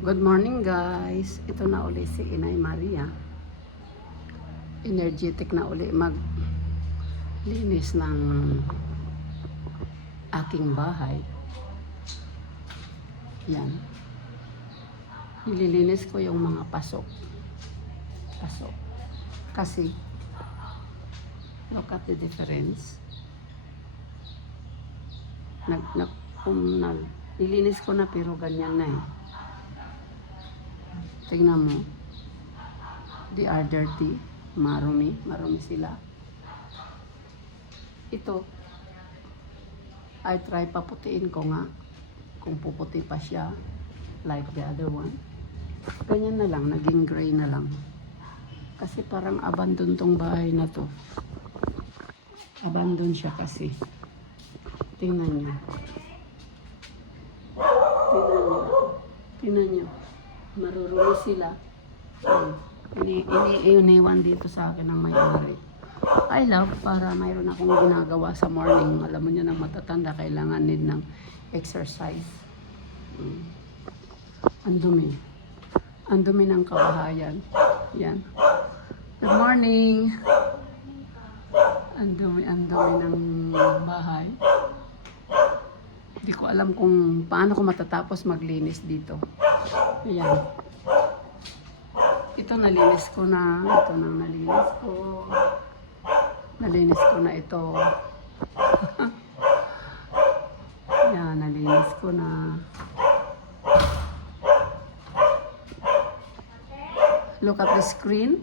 Good morning guys. Ito na uli si Inay Maria. Energetic na uli maglinis ng aking bahay. Yan. Nililinis ko yung mga pasok. Kasi, look at the difference. Nilinis ko na pero ganyan na eh. Tingnan mo. They are dirty. Marumi sila. Ito, I try paputiin ko nga. Kung puputi pa siya, like the other one. Ganyan na lang, naging gray na lang. Kasi parang abandon tong bahay na to. Abandon siya kasi. Tingnan niyo. Tingnan niyo. Marurumi sila. Iniwan dito sa akin ng may-ari. I love para mayroon akong ginagawa sa morning. Alam mo niyo ng matatanda, kailangan need ng exercise. Ang dumi. Ang dumi ng kabahayan. Yan. Good morning. Ang dumi ng bahay. Hindi ko alam kung paano ko matatapos maglinis dito. Ayan. Ito nalinis ko na. Ito nang nalinis ko. Nalinis ko na ito. Ayan, nalinis ko na. Look at the screen.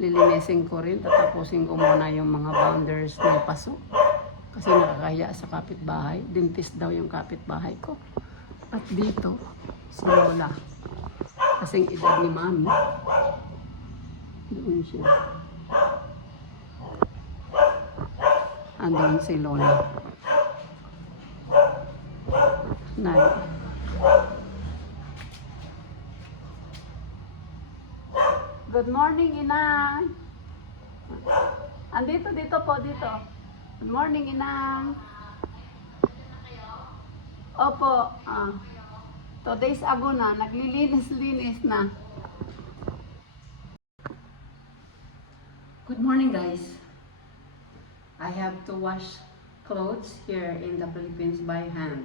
Lilinisin ko rin. Tatapusin ko muna yung mga bounders na pasok. Kasi nakakahiya sa kapitbahay. Dentist daw yung kapitbahay ko. At dito, si Lola. Kasing edad ni Mami. Doon siya. Andun si Lola. Nay. Good morning, Inang. Dito po. Good morning, Inang. Opo. 2 days ago na, naglilinis-linis na. Good morning guys. I have to wash clothes here in the Philippines by hand.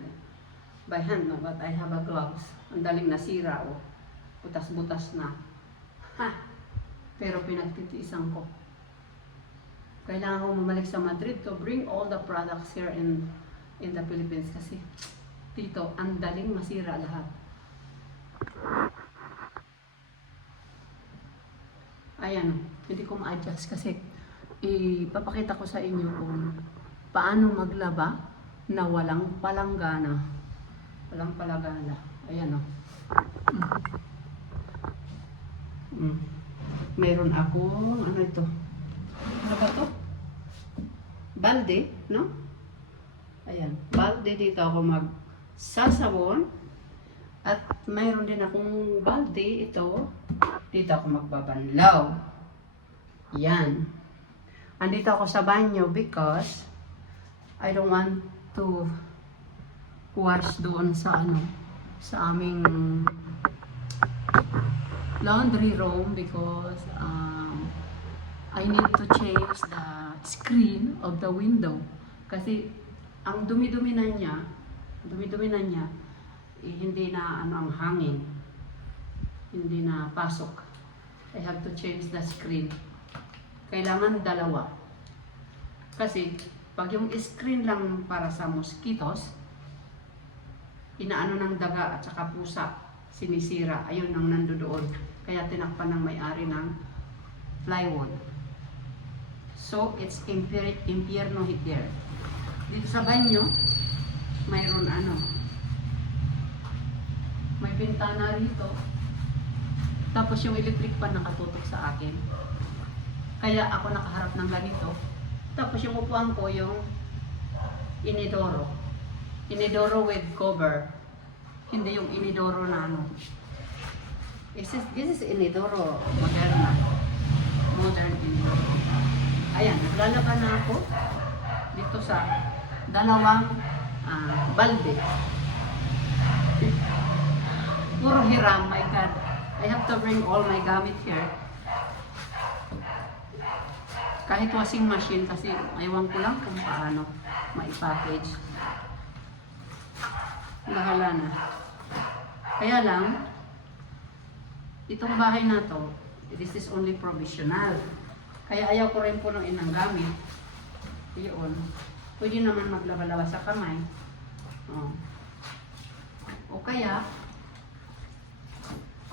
By hand no, but I have a gloves. Ang daling nasira oh. Butas-butas na. Ha! Pero pinagtitiisan ko. Kailangan ko bumalik sa Madrid to bring all the products here in the Philippines kasi dito, ang daling masira lahat. Ayan, hindi ko ma-adjust kasi ipapakita ko sa inyo kung paano maglaba na walang palanggana. Walang palanggana. Ayan o. Meron akong, ano ito? Ano ba ito? Balde, no? Ayan, balde dito ako magsasabon. At mayroon din akong balde ito. Dito ako magbabanlaw. Yan. Andito ako sa banyo because I don't want to wash doon sa sa aming laundry room because I need to change the screen of the window. Kasi ang dumi-dumi na niya, hindi na ang hangin. Hindi na pasok. I have to change the screen. Kailangan dalawa. Kasi pag yung screen lang para sa mosquitoes, inaano ng daga at saka pusa, sinisira. Ayun ang nandoon. Kaya tinakpan ng may-ari ng plywood. So, it's impyerno here. Dito sa banyo, mayroon may bintana rito. Tapos yung electric pan nakatutok sa akin. Kaya ako nakaharap ng ganito. Tapos yung upuan ko yung inidoro. Inidoro with cover. Hindi yung inidoro na This is inidoro. Modern inidoro. Ayan, naglalaban na ako dito sa dalawang balde. Puro hiram, my God. I have to bring all my gamit here. Kahit washing machine kasi ewan ko lang kung paano ma-package. Bahala na. Kaya lang, itong bahay na to, this is only provisional. Kaya ayaw ko rin punuin ng gamit. Yun. Pwede naman maglaba-laba sa kamay. Oh. O kaya,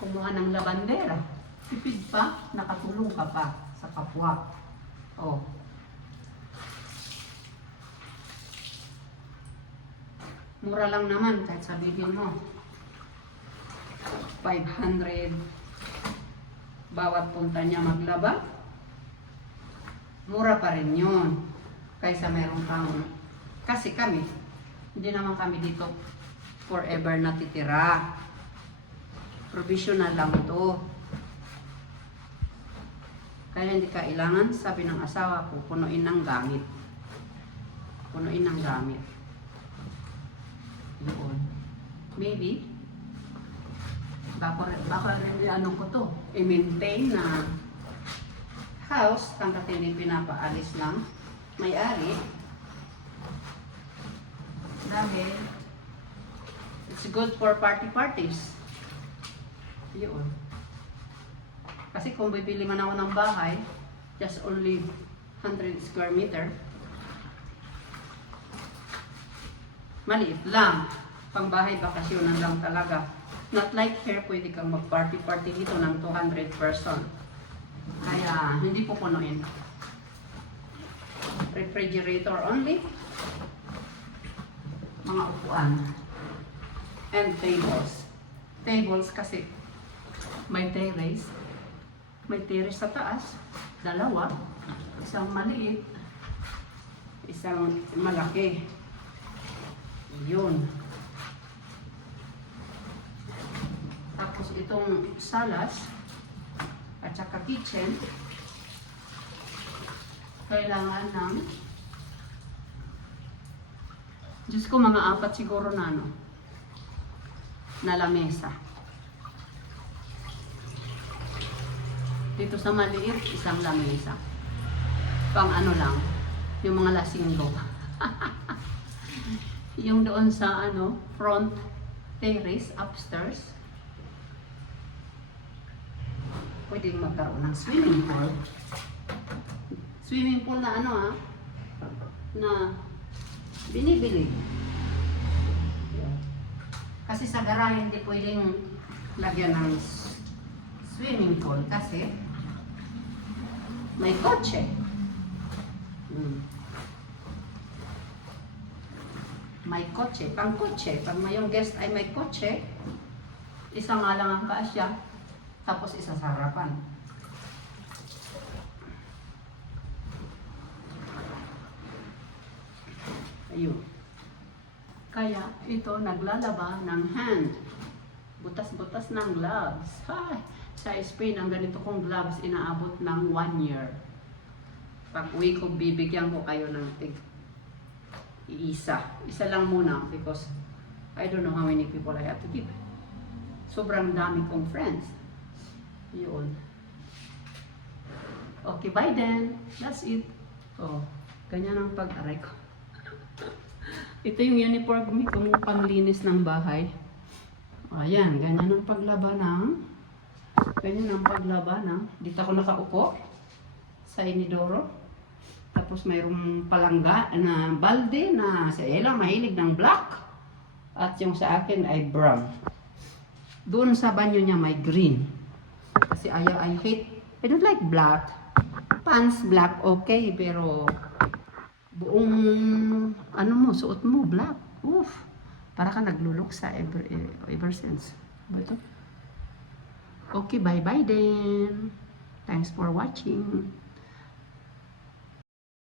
kumuha ng labandera. Tipid pa, nakatulong ka pa sa kapwa. Oh. Mura lang naman kahit sabihin mo 500 bawat punta niya maglaba. Mura pa rin yun kaysa meron kang, kasi kami hindi naman kami dito forever natitira, provisional lang to. Kaya hindi kailangan, sabi ng asawa ko, punuin ng gamit. Punuin ng gamit. Yun. Maybe, baka rin ano ko to, i-maintain na house, hanggat hindi pinapaalis ng may-ari. Dahil, it's good for parties. Yun. Kasi kung bibili man ako ng bahay, just only 100 square meter, maliit lang. Pang bahay, bakasyonan lang talaga. Not like here, pwede kang mag-party-party dito ng 200 person. Kaya, hindi po punuin. Refrigerator only. Mga upuan. And tables. Tables kasi may terrace. May terrace sa taas, dalawa, isang maliit, isang malaki. Yun. Tapos itong salas at saka kitchen, kailangan ng, Diyos ko, mga 4 siguro na ano, na lamesa. Dito sa maliit, isang lamesa. Pang ano lang, yung mga lasinggo. Yung doon sa ano, front terrace, upstairs, pwedeng magkaroon ng swimming pool. Swimming pool na ano na binibili. Kasi sa garahe hindi pwedeng lagyan ng swimming pool kasi may kotse. May kotse, pang kotse. Pag mayong guest ay may kotse, isa nga lang ang kasya, tapos isa sa harapan. Ayun. Kaya ito naglalaba ng hand. Butas-butas ng gloves. Ay, sa Spain, ang ganito kong gloves inaabot ng 1 year. Pag uwi ko, bibigyan ko kayo ng isa lang muna because I don't know how many people I have to keep. Sobrang dami kong friends. Yun. Okay, bye then. That's it. Oh, ganyan ang pag-aray ko. Ito yung uniform kong panglinis ng bahay. Ayan, ganyan ang paglaba ng dito ako nakaupo sa inidoro. Tapos mayroong palangga na balde na sa Ella mahilig ng black at yung sa akin ay brown. Doon sa banyo niya may green. Kasi I don't like black. Pants black okay, pero buong ano mo, suot mo black. Oof. Para ka nagluluksa ever since. Ito? Okay, bye-bye then. Thanks for watching.